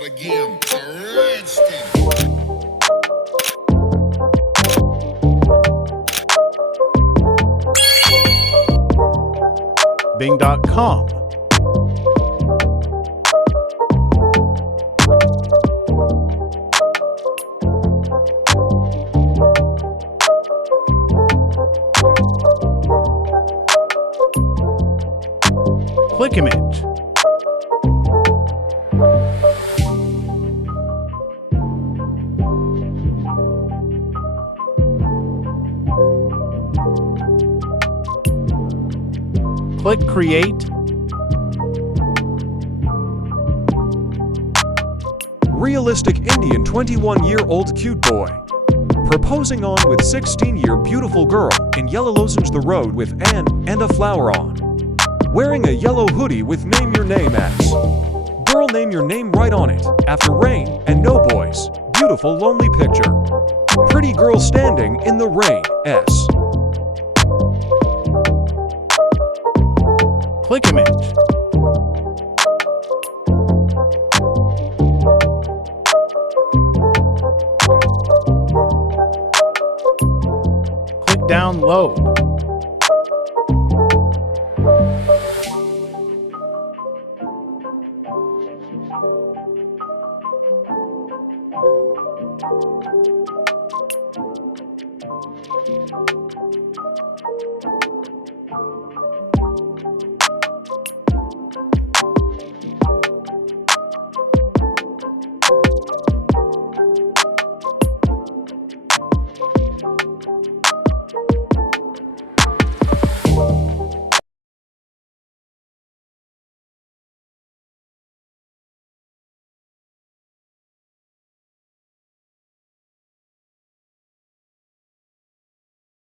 дорогим, речки. Bing.com. Click image. Click create. Realistic Indian 21-year-old cute boy. Proposing on with 16-year beautiful girl in yellow lozenge the road with an and a flower on. Wearing a yellow hoodie with name your name as. Girl name your name right on it, after rain and no boys. Beautiful lonely picture. Pretty girl standing in the rain, S. Click image. Click download.